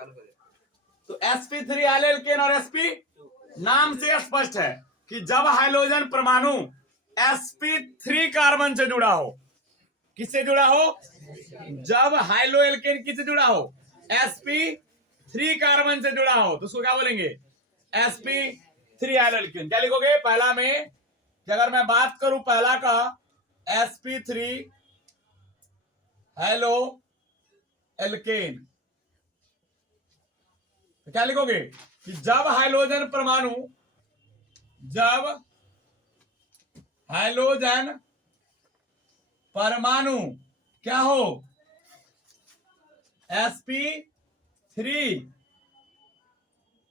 तो sp3 hydrogen और sp नाम से स्पष्ट है कि जब हाइड्रोजन परमाणु sp3 कार्बन से जुड़ा हो, किससे जुड़ा हो? जब हाइड्रोजन किससे जुड़ा हो? sp3 कार्बन से जुड़ा हो, तो उसको क्या बोलेंगे? sp3 hydrogen. क्या लिखोगे पहला में कि अगर मैं बात करूं पहला का sp3 हेलो एल्केन, तो क्या लिखोगे कि जब हाइड्रोजन परमाणु क्या हो? sp3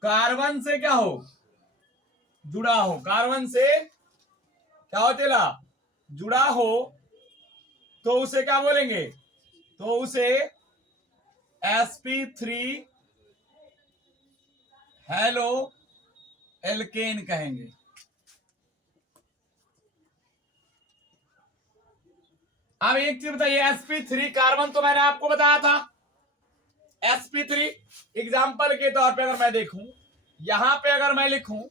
कार्बन से क्या हो? जुड़ा हो। कार्बन से क्या हो तेला? जुड़ा हो, तो उसे क्या बोलेंगे? तो उसे sp3 हेलो एल्केन कहेंगे। अब एक चीज बताइए, sp3 कार्बन तो मैंने आपको बताया था। sp3 एग्जाम्पल के तौर पे अगर मैं देखूं, यहां पे अगर मैं लिखूं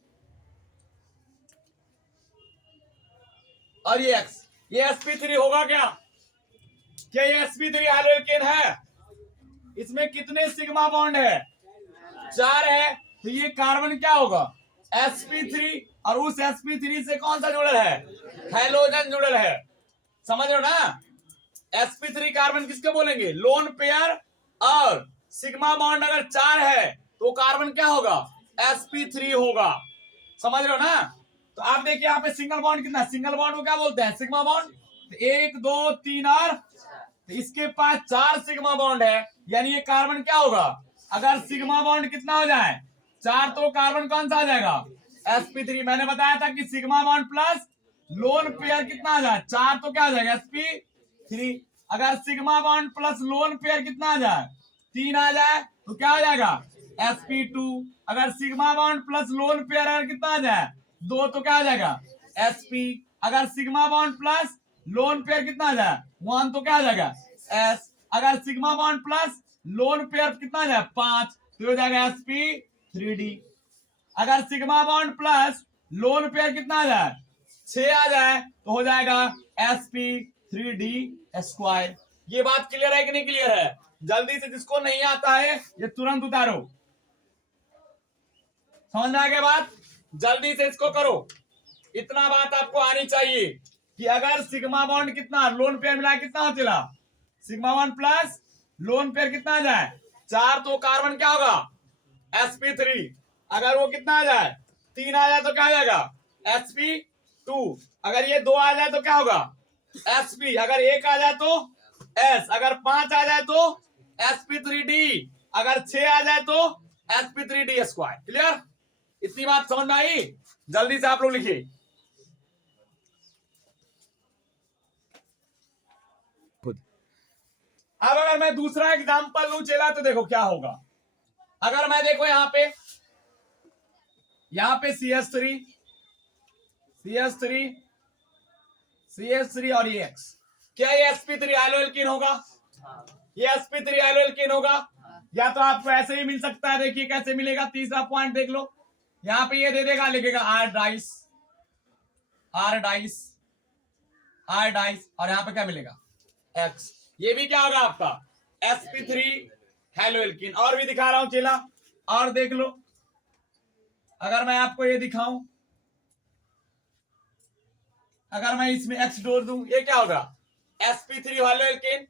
और ये x, ये sp3 होगा क्या? क्या ये sp3 हाइड्रोजन है? इसमें कितने सिग्मा बॉन्ड है? 4 है। तो ये कार्बन क्या होगा? sp3, और उस sp3 से कौन सा जुड़ल है? हाइड्रोजन जुड़ल है। समझ रहे हो ना? sp3 कार्बन किसके बोलेंगे? Lone pair. और सिग्मा बॉन्ड अगर 4 है तो कार्बन क्या होगा? sp3 होगा। समझ रहे हो ना? तो आप देखिए यहाँ पे सिंगल बॉन्ड कितना? सिंगल बॉन्ड को क्या बोलते हैं? Sigma bond. तो 1 2 3 और तो इसके पास 4 सिग्मा बॉन्ड है, यानी ये कार्बन क्या होगा? अगर सिग्मा बॉन्ड कितना हो जाए 4, तो कार्बन कौन सा आ जाएगा? sp3। मैंने बताया था कि sigma bond plus lone pair कितना आ जाए 4, तो क्या आ जाएगा? sp3। अगर sigma bond plus lone pair कितना आ जाए 3 आ जाए, तो क्या हो जाएगा? sp2। अगर sigma bond plus lone pair अगर कितना आ जाए 2, तो क्या आ जाएगा? sp। अगर sigma bond plus lone pair कितना आ जाए 1, तो क्या आ जाएगा? s। अगर sigma bond plus lone pair कितना आ जाए 5, तो हो जाएगा sp3d। अगर sigma bond plus lone pair कितना आ जाए 6 आ जाए, तो हो जाएगा sp3d स्क्वायर। ये बात क्लियर है कि नहीं क्लियर है? जल्दी से जिसको नहीं आता है ये तुरंत उतारो। समझ में आ गया बात? जल्दी से इसको करो। इतना बात आपको आनी चाहिए कि अगर सिग्मा बॉन्ड कितना लोन पेयर मिला कितना हो चला? Sigma bond plus lone pair कितना आ जाए 4, तो कार्बन क्या होगा? sp3। अगर वो कितना आ जाए 3 आ जाए, तो क्या आ जाएगा? sp2। अगर ये 2 आ जाए तो क्या होगा? sp। अगर 1 आ जाए तो s। अगर 5 आ जाए तो sp3d। अगर 6 आ जाए तो sp3d स्क्वायर। क्लियर? इतनी बात समझ में आई? जल्दी से आप लोग लिखिए। अब अगर मैं दूसरा एग्जांपल लूं चला, तो देखो क्या होगा। अगर मैं देखो यहां पे CH3 और ये X, क्या ये sp3 हाइड्रोजन होगा? ये sp3 हाइड्रोजन होगा। या तो आपको ऐसे ही मिल सकता है। देखिए कैसे मिलेगा, तीसरा पॉइंट देख लो। यहां पे ये दे देगा, लिखेगा R डाइस और यहां पे क्या मिलेगा? X। ये भी क्या होगा आपका? sp3 hydrogen. और भी दिखा रहा हूं चेला, और देख लो। अगर मैं आपको ये दिखाऊं, अगर मैं इसमें X जोड़ दूं, ये क्या होगा? sp3 हाइड्रोजन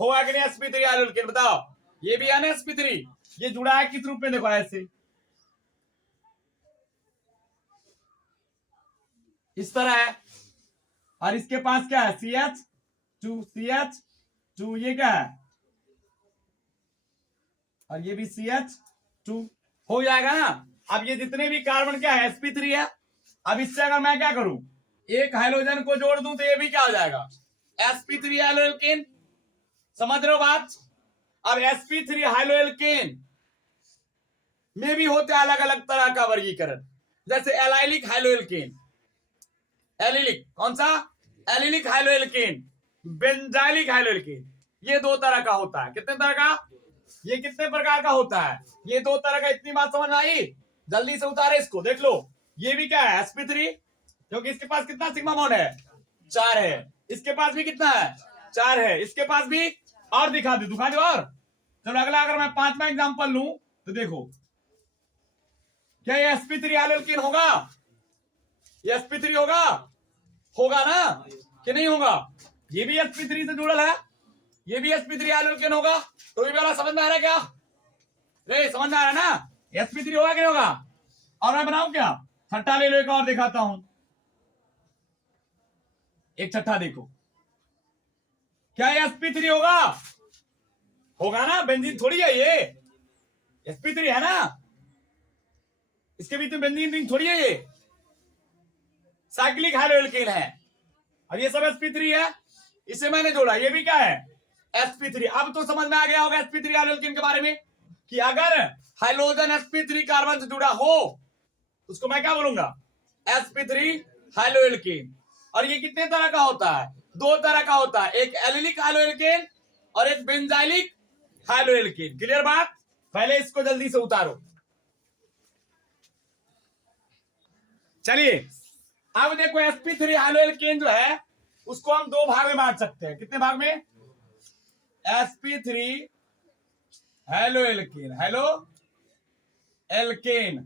होगा कि नहीं? sp3 हाइड्रोजन बताओ। ये भी है ना sp3। ये जुड़ा है किस रूप में? देखो ऐसे, इस तरह है। और इसके पास क्या है? CH2 ये क्या है? और ये भी CH2 हो जाएगा ना। अब ये जितने भी कार्बन क्या है? sp3 है। अब इससे अगर मैं क्या करूं, एक हाइड्रोजन को जोड़ दूं, तो ये भी क्या हो जाएगा? sp3 hydrogen. समझ रहे हो बात? अब sp3 हाइड्रोजन में भी होते अलग अलग तरह का वर्गीकरण। जैसे एलाइलिक हाइड्रोजन, एलिलिक कौन सा? Allylic hydrogen, benzylic hydrogen. ये 2 तरह का होता है। कितने तरह का? ये कितने प्रकार का होता है? ये दो तरह का। इतनी बात समझ में आई? जल्दी से उतारे इसको। देख लो, ये भी क्या है? sp3, क्योंकि इसके पास कितना सिग्मा बॉन्ड है? 4 है। इसके पास भी कितना है? 4 है। इसके पास भी। और दिखा दो और। चलो अगला, अगर मैं 5वां एग्जांपल लूं तो देखो, क्या ये sp3 हाइड्रोजन होगा? ये sp3 होगा? होगा ना कि नहीं होगा? ये भी sp3 से जुड़ल है, ये भी sp3 हाइड्रोजन होगा। तो ये वाला समझ में आ रहा है क्या? रे समझ में आ रहा है ना? sp3 होगा कि नहीं होगा? और मैं बनाऊं क्या? छठा ले लो, एक और दिखाता हूं। एक छठा देखो, क्या ये sp3 होगा? होगा ना, बेंजीन थोड़ी है ये, sp3 है ना, इसके बीच में बेंजीन रिंग थोड़ी है ये, साइक्लिक हाइड्रोएल्केन है। और ये सब sp3 है, इसे मैंने जोड़ा, ये भी क्या है? sp3। अब तो समझ में आ गया होगा sp3 हाइड्रोएल्केन के बारे में, कि अगर हाइड्रोजन sp3 कार्बन से जुड़ा हो उसको मैं क्या बोलूंगा? sp3 हाइड्रोएल्केन। और ये कितने तरह का होता है? 2 तरह का होता है, एक एलिलिक हाइड्रोएल्केन और एक बेंजाइलिक हाइड्रोएल्केन। क्लियर बात? पहले इसको जल्दी से उतारो। चलिए अब देखो, sp3 हाइड्रोएल्केन जो है उसको हम 2 भाग में बांट सकते हैं। कितने भाग में? sp3 हाइड्रोएल्केन, एल्केन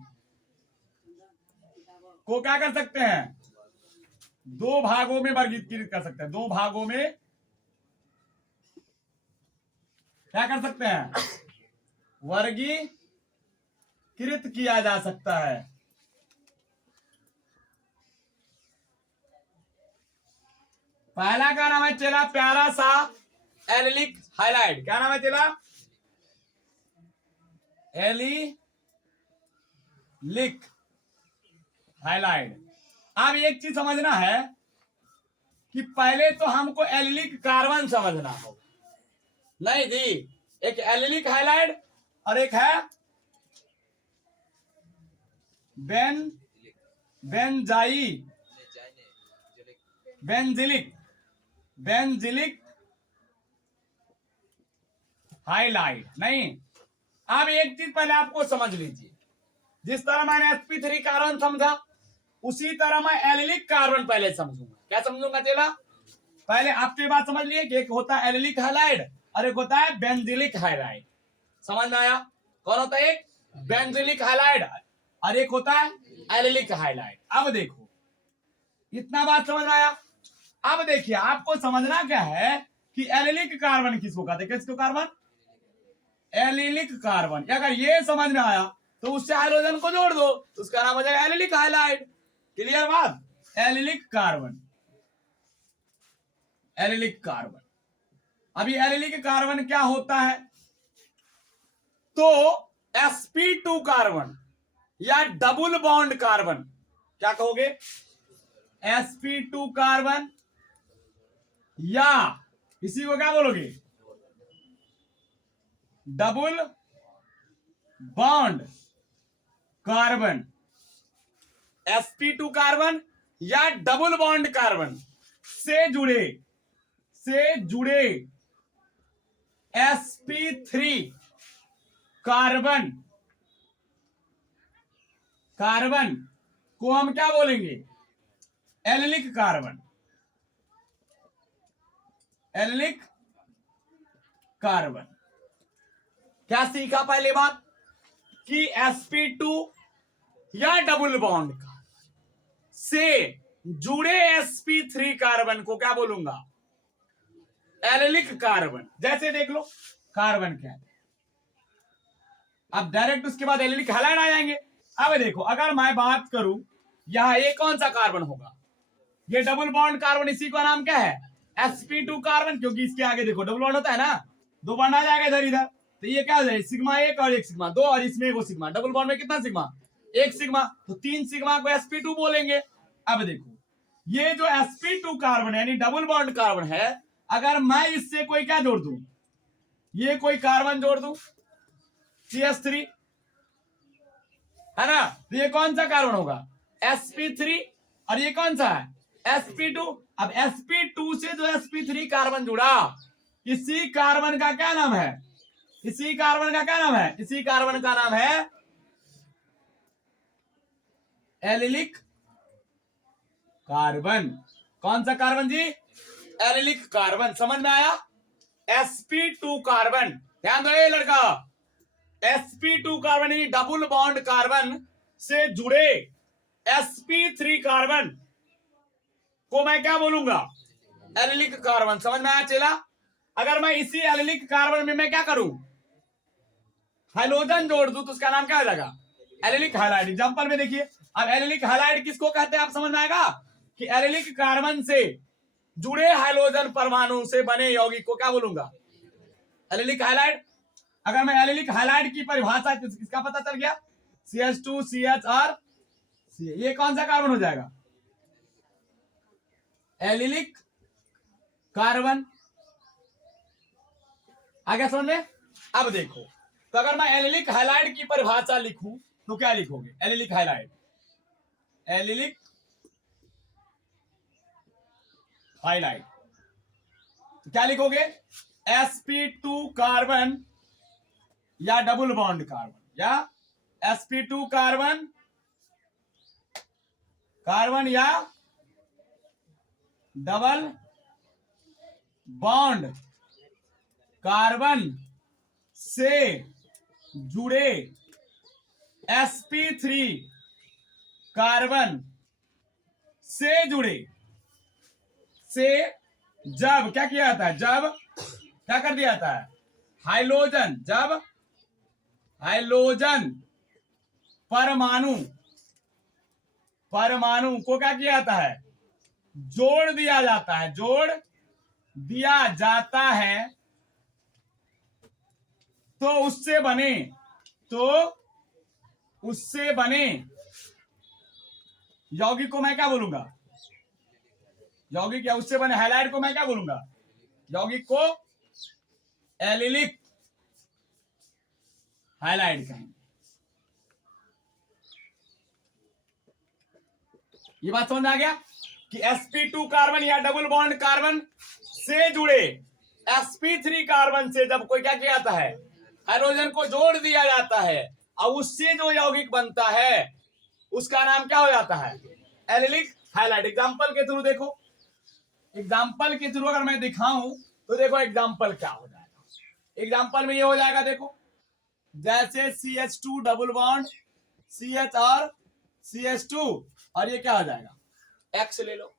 को क्या कर सकते हैं? 2 भागों में वर्गीकृत कर सकते हैं। 2 भागों में क्या कर सकते हैं? वर्गीकृत किया जा सकता है। पहला का नाम है चला प्यारा सा एलिलिक हाइलाइड। क्या नाम है चला? Allylic halide. अब एक चीज समझना है कि पहले तो हमको एलिलिक कार्बन समझना हो। नहीं जी, एक एलिलिक हाइलाइड और एक है बेंजिलिक हाइलाइड। नहीं, अब एक चीज पहले आपको समझ लीजिए, जिस तरह मैंने sp3 कार्बन समझा उसी तरह मैं एलिलिक कार्बन पहले समझूंगा। क्या समझूंगा चला? पहले आपके बात समझ लिए कि एक होता है एलिलिक हाइलाइड और एक होता है बेंजिलिक हाइलाइड। समझ में आया? कौन होता है? एक बेंजिलिक हाइलाइड और एक होता है एलिलिक हाइलाइड। अब देखो, इतना बात समझ आया? अब देखिए, आपको समझना क्या है कि एलिलिक कार्बन किसको कहते हैं? किसको कार्बन? Allylic carbon. अगर ये समझ में आया तो उससे हाइड्रोजन को जोड़ दो तो उसका नाम हो जाएगा एलिलिक हाइलाइड। क्लियर बात? Allylic carbon, allylic carbon. अभी एलिलिक कार्बन क्या होता है? तो sp2 कार्बन या डबल बॉन्ड कार्बन, क्या कहोगे? sp2 कार्बन या इसी को क्या बोलोगे? Double bond carbon. sp2 carbon या डबल बॉन्ड कार्बन से जुड़े sp3 कार्बन को हम क्या बोलेंगे? Allylic carbon, allylic carbon. क्या सीखा पहले बात? कि sp2 या डबल बॉन्ड से जुड़े sp3 कार्बन को क्या बोलूंगा? Allylic carbon. जैसे देख लो, कार्बन क्या है, अब डायरेक्ट उसके बाद एलिलिक हाइलाइड आ जाएंगे। अब देखो, अगर मैं बात करूं यहां ये कौन सा कार्बन होगा? ये डबल बॉन्ड कार्बन, इसी का नाम क्या है? sp2 कार्बन, क्योंकि इसके आगे देखो डबल बॉन्ड होता है ना, 2 बॉन्ड आ जाएगा इधर इधर, तो ये क्या हो जाएगा? सिग्मा 1 और 1 सिग्मा 2, और इसमें 1 सिग्मा। डबल बॉन्ड में कितना सिग्मा? 1 सिग्मा, तो 3 सिग्मा को sp2 बोलेंगे। अब देखो, ये जो sp2 कार्बन है यानी डबल बॉन्ड कार्बन है, अगर मैं इससे कोई क्या जोड़ दूं, ये कोई कार्बन जोड़ दूं CH3, है ना, तो ये कौन सा कार्बन होगा? sp3। और ये कौन सा है? sp2। अब sp2 से जो sp3 कार्बन जुड़ा, इसी कार्बन का क्या नाम है? इसी कार्बन का क्या नाम है? इसी कार्बन का नाम है एलिलिक कार्बन। कौन सा कार्बन जी? Allylic carbon. समझ में आया? sp2 कार्बन, ध्यान दो ये लड़का, sp2 कार्बन ही डबल बॉन्ड कार्बन से जुड़े sp3 कार्बन को मैं क्या बोलूंगा? Allylic carbon. समझ में आया चेला? अगर मैं इसी एलिलिक कार्बन में मैं क्या करूं? हाइड्रोजन जोड़ दूं तो उसका नाम क्या हो जाएगा? Allylic halide. एग्जांपल में देखिए, अब एलिलिक हाइलाइड किसको कहते हैं आप समझ में आएगा कि एलिलिक कार्बन से जुड़े हाइड्रोजन परमाणु से बने यौगिक को क्या बोलूंगा? Allylic halide. अगर मैं एलिलिक हाइलाइड की परिभाषा किसका पता चल गया? CH2 CH और ये कौन सा कार्बन हो जाएगा? Allylic carbon. आगे समझ में? अब देखो, तो अगर मैं एलिलिक हाइलाइड की परिभाषा लिखूं तो क्या लिखोगे? एलिलिक हाइलाइड, एलिलिक हाइलाइड क्या लिखोगे? sp2 कार्बन या डबल बॉन्ड कार्बन, या sp2 कार्बन कार्बन या डबल बॉन्ड कार्बन से जुड़े sp3 कार्बन से जुड़े से जब क्या किया जाता है? जब क्या कर दिया जाता है? हाइड्रोजन, जब हाइड्रोजन परमाणु परमाणु को क्या किया जाता है? जोड़ दिया जाता है, जोड़ दिया जाता है, तो उससे बने यौगिक को मैं क्या बोलूंगा? यौगिक या उससे बने हाइलाइड को मैं क्या बोलूंगा? यौगिक को एलिलिक हाइलाइड कहेंगे। ये बात समझ आ गया कि sp2 कार्बन या डबल बॉन्ड कार्बन से जुड़े sp3 कार्बन से जब कोई क्या किया जाता है? हाइड्रोजन को जोड़ दिया जाता है, और उससे जो यौगिक बनता है उसका नाम क्या हो जाता है? Allylic halide. एग्जांपल के थ्रू देखो, एग्जांपल के थ्रू अगर मैं दिखाऊं तो देखो एग्जांपल क्या हो जाएगा। एग्जांपल में ये हो जाएगा, देखो जैसे CH2 डबल बॉन्ड CH और CH2, और ये क्या हो जाएगा? X ले लो,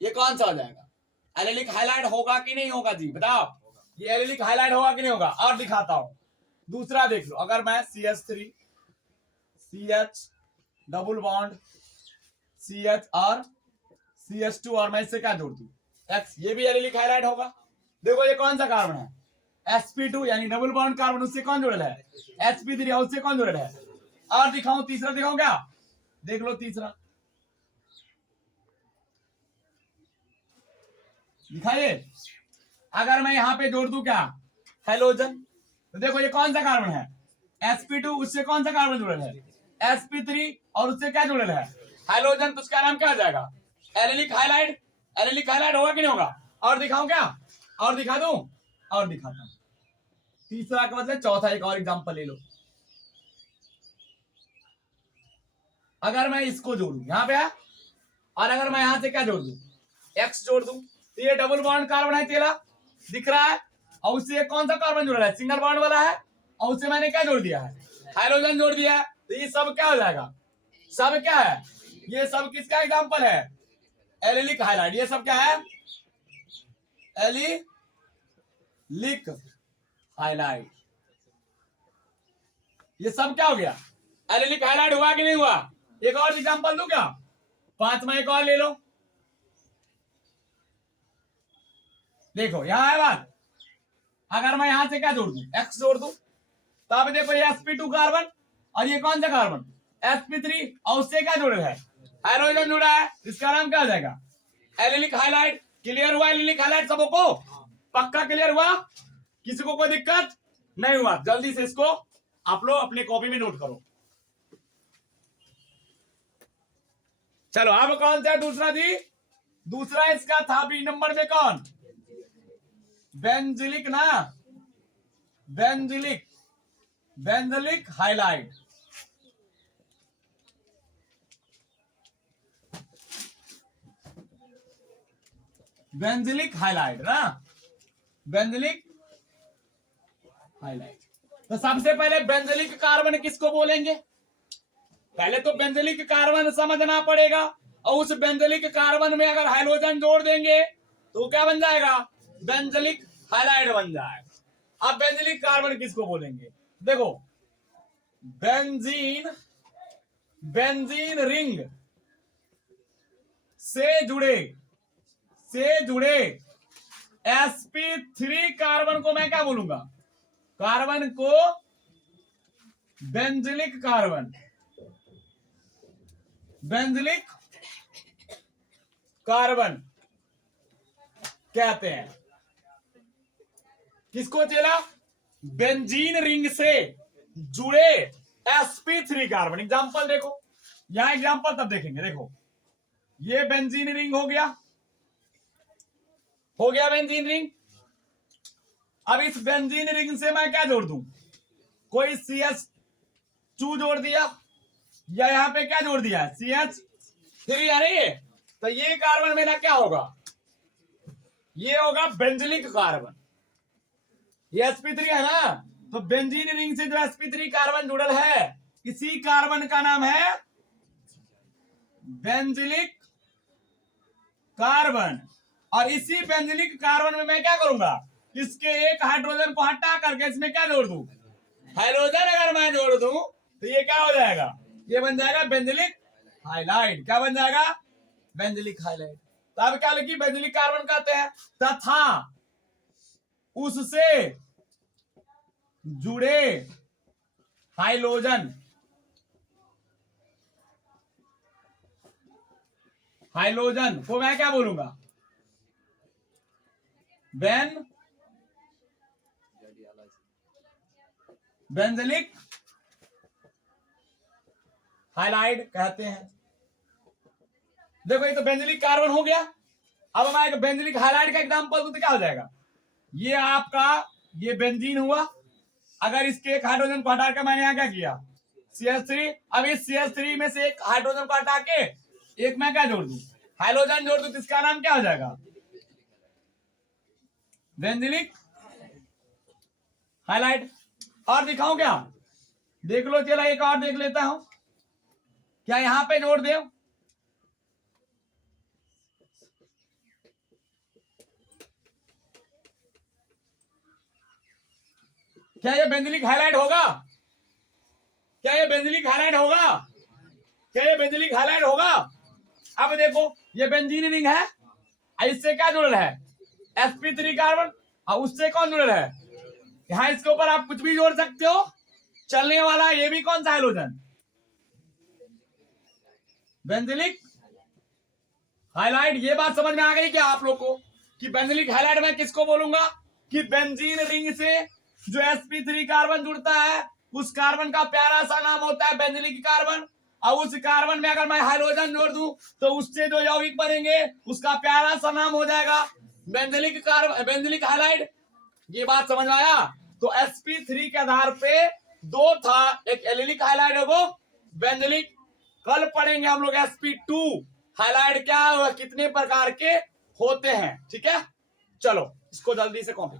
ये कौन सा हो जाएगा? एलिलिक हाइलाइड होगा कि नहीं होगा जी बताओ? ये एलिलिक हाइलाइड होगा कि नहीं होगा? और दिखाता हूं, दूसरा देख लो, अगर मैं CH3 CH double bond CH और CH2 और मैं इससे क्या जोड़ दूं? X, ये भी एलिलिक हाइलाइड होगा। देखो ये कौन सा कार्बन है? sp2 यानी डबल बॉन्ड कार्बन, उससे कौन जुड़ल है? sp3, और उससे कौन जुड़ल है? और दिखाऊं, तीसरा दिखाऊं क्या? देख लो तीसरा, दिखाइए। अगर मैं यहां पे जोड़ दूं क्या? हाइड्रोजन, तो देखो ये कौन सा कार्बन है? sp2, उससे कौन सा कार्बन जुड़ल है? sp3, और उससे क्या जुड़ल है? हाइड्रोजन, तो उसका नाम क्या हो जाएगा? Allylic halide. एलिलिक हाइलाइड होगा कि नहीं होगा? और दिखाऊं क्या? और दिखा दूं? और दिखाता हूं। तीसरा का मतलब चौथा, एक और एग्जांपल ले लो। अगर मैं इसको जोड़ू यहां पे है, और अगर मैं यहां से क्या जोड़ दूं? X जोड़ दूं, तो ये डबल बॉन्ड कार्बन है तेरा, दिख रहा है, और उससे कौन सा कार्बन जुड़ा है? सिंगल बॉन्ड वाला है, और उससे मैंने क्या जोड़ दिया है? हाइड्रोजन जोड़ दिया है। तो ये सब क्या हो जाएगा? सब क्या है? ये सब किसका एग्जांपल है? Allylic halide. ये सब क्या है? Allylic halide. ये सब क्या हो गया? एलिलिक हाइलाइड हुआ कि नहीं हुआ? एक और एग्जांपल दूं क्या? पांचवा एक और ले लो, देखो यहां है बात। अगर मैं यहां से क्या जोड़ दूं? X जोड़ दूं, तो अब देखो ये sp2 कार्बन, और ये कौन सा कार्बन? sp3, और उससे क्या जुड़े है? हाइड्रोजन जुड़ा है, इसका नाम क्या हो जाएगा? Allylic halide. क्लियर हुआ एलिलिक हाइलाइड सबको? पक्का क्लियर हुआ? किसी को कोई दिक्कत नहीं हुआ? जल्दी से इसको आप लोग अपने कॉपी में नोट करो। चलो अब कौन सा दूसरा जी? दूसरा इसका था बी नंबर में, कौन? बेंजिलिक ना, benzylic, benzylic halide, benzylic halide ना, बेंजिलिक हाइलाइट। तो सबसे पहले बेंजिलिक कार्बन किसको बोलेंगे? पहले तो बेंजिलिक कार्बन समझना पड़ेगा, और उस बेंजिलिक कार्बन में अगर हाइड्रोजन जोड़ देंगे तो क्या बन जाएगा? बेंजिलिक हाइलाइड बन जाएगा। अब बेंजिलिक कार्बन किसको बोलेंगे? देखो, बेंजीन, बेंजीन रिंग से जुड़े sp3 कार्बन को मैं क्या बोलूंगा? कार्बन को बेंजिलिक कार्बन, बेंजिलिक कार्बन कहते हैं। किसको चला? बेंजीन रिंग से जुड़े sp3 कार्बन। एग्जांपल देखो, यहां एग्जांपल तब देखेंगे। देखो, ये बेंजीन रिंग हो गया बेंजीन रिंग। अब इस बेंजीन रिंग से मैं क्या जोड़ दूं? कोई CH2 जोड़ दिया, या यहां पे क्या जोड़ दिया? CH3 है नहीं? तो ये कार्बन मेरा क्या होगा? ये होगा बेंजिलिक कार्बन। ये sp3 है ना, तो बेंजीन रिंग से जो sp3 कार्बन जुड़ल है, इसी कार्बन का नाम है बेंजिलिक कार्बन। और इसी बेंजिलिक कार्बन में मैं क्या करूंगा? इसके एक हाइड्रोजन को हटा करके इसमें क्या जोड़ दूं? हाइड्रोजन अगर मैं जोड़ दूं तो ये क्या हो जाएगा? ये बन जाएगा बेंजिलिक हाइलाइड। क्या बन जाएगा? Benzylic halide. तो अब क्या लिखी? बेंजिलिक कार्बन कहते हैं तथा उससे जुड़े हाइड्रोजन, हाइड्रोजन को मैं क्या बोलूंगा? बेंजिलिक हाइलाइड कहते हैं। देखो, ये तो बेंजिलिक कार्बन हो गया। अब मैं एक बेंजिलिक हाइलाइड का एग्जांपल दूं तो क्या हो जाएगा? ये आपका ये बेंजीन हुआ, अगर इसके एक हाइड्रोजन को हटा के मैंने यहां क्या किया? CH3। अब इस CH3 में से एक हाइड्रोजन को हटा के एक मैं क्या जोड़ दूं? हाइड्रोजन जोड़ दूं, तो इसका नाम क्या हो जाएगा? Benzylic halide. और दिखाऊं क्या? देख लो, चला एक और देख लेता हूं, क्या यहां पे जोड़ दे? क्या ये बेंजिलिक हाइलाइड होगा? क्या ये बेंजिलिक हाइलाइड होगा? क्या ये बेंजिलिक हाइलाइड होगा? अब देखो, ये बेंजीन रिंग है, इससे क्या जुड़ल है? sp3 carbon. और उससे कौन जुड़ल है? यहां इसके ऊपर आप कुछ भी जोड़ सकते हो, चलने वाला। ये भी कौन सा हाइड्रोजन? Benzylic halide. ये बात समझ में आ गई क्या आप लोग को कि बेंजिलिक हाइलाइड मैं किसको बोलूंगा? कि बेंजीन रिंग से जो sp3 कार्बन जुड़ता है, उस कार्बन का प्यारा सा नाम होता है बेंजिलिक कार्बन। और उस कार्बन में अगर मैं हाइड्रोजन जोड़ दूं तो उससे जो यौगिक बनेंगे उसका प्यारा सा नाम हो जाएगा बेंजिलिक कार्बन, बेंजिलिक हाइलाइड। ये बात समझ में आया? तो sp3 के आधार पे दो था, एक एलिलिक हाइलाइड है, वो बेंजिलिक। कल पढ़ेंगे हम लोग sp2 हाइलाइड क्या, कितने प्रकार के होते हैं। ठीक है, चलो इसको जल्दी से कॉपी